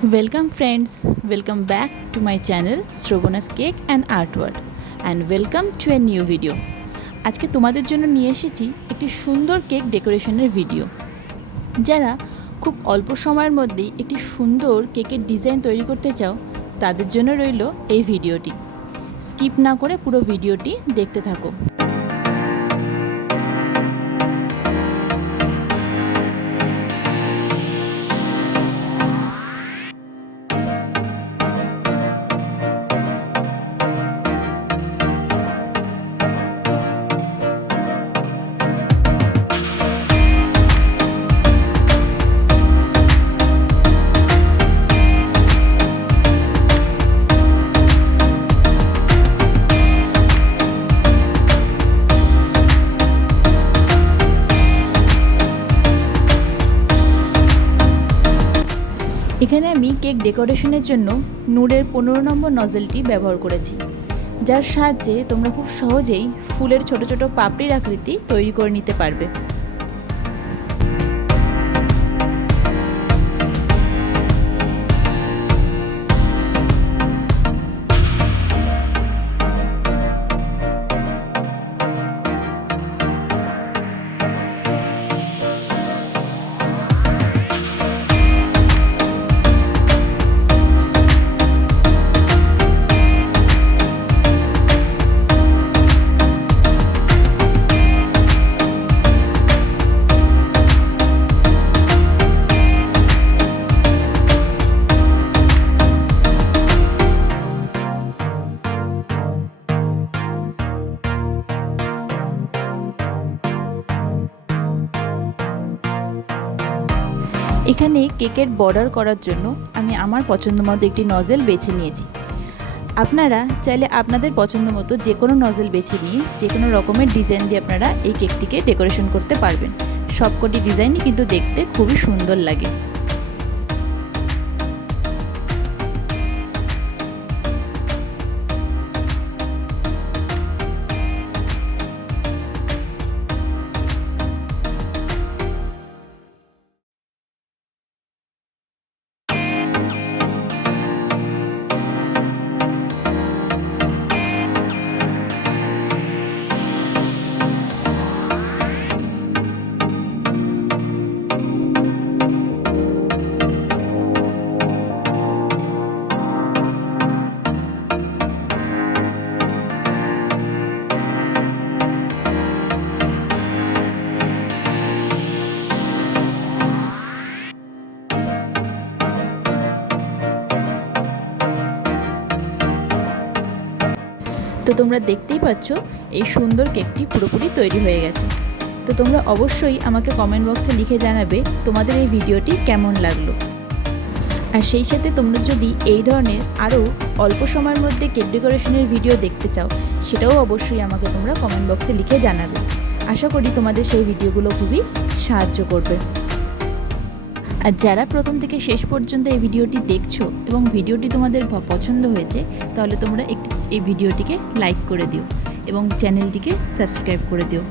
Welcome friends, welcome back to my channel Shrobona's Cake and Artwork and welcome to a new video. আজকে তোমাদের জন্য নিয়ে এসেছি একটি সুন্দর কেক ডেকোরেশনের ভিডিও। যারা খুব অল্প সময়ের মধ্যেই একটি সুন্দর কেকের ডিজাইন তৈরি করতে চাও তাদের জন্য রইল এই ভিডিওটি। স্কিপ না করে পুরো ভিডিওটি দেখতে থাকো। এখানে আমি কেক ডেকোরেশনের জন্য নুডের 15 নম্বর নজেলটি ব্যবহার করেছি, যার সাহায্যে তোমরা খুব সহজেই ফুলের ছোট ছোট পাপড়ির আকৃতি তৈরি করে নিতে পারবে। এখানে কেকের বর্ডার করার জন্য আমি আমার পছন্দ মতো একটি নজেল বেছে নিয়েছি। আপনারা চাইলে আপনাদের পছন্দ মতো যে কোনো নজেল বেছে নিয়ে যে কোনো রকমের ডিজাইন দিয়ে আপনারা এই কেকটিকে ডেকোরেশন করতে পারবেন। সবকটি ডিজাইনই কিন্তু দেখতে খুবই সুন্দর লাগে। তো তোমরা দেখতেই পাচ্ছ এই সুন্দর কেকটি পুরোপুরি তৈরি হয়ে গেছে। তো তোমরা অবশ্যই আমাকে কমেন্ট বক্সে লিখে জানাবে তোমাদের এই ভিডিওটি কেমন লাগলো। আর সেই সাথে তোমরা যদি এই ধরনের আরও অল্প সময়ের মধ্যে কেক ডেকোরেশনের ভিডিও দেখতে চাও সেটাও অবশ্যই আমাকে তোমরা কমেন্ট বক্সে লিখে জানাবে। আশা করি তোমাদের সেই ভিডিওগুলো খুবই সাহায্য করবে। আর যারা প্রথম থেকে শেষ পর্যন্ত এই ভিডিওটি দেখছো এবং ভিডিওটি তোমাদের পছন্দ হয়েছে তাহলে তোমরা এই ভিডিওটিকে লাইক করে দিও এবং চ্যানেলটিকে সাবস্ক্রাইব করে দিও।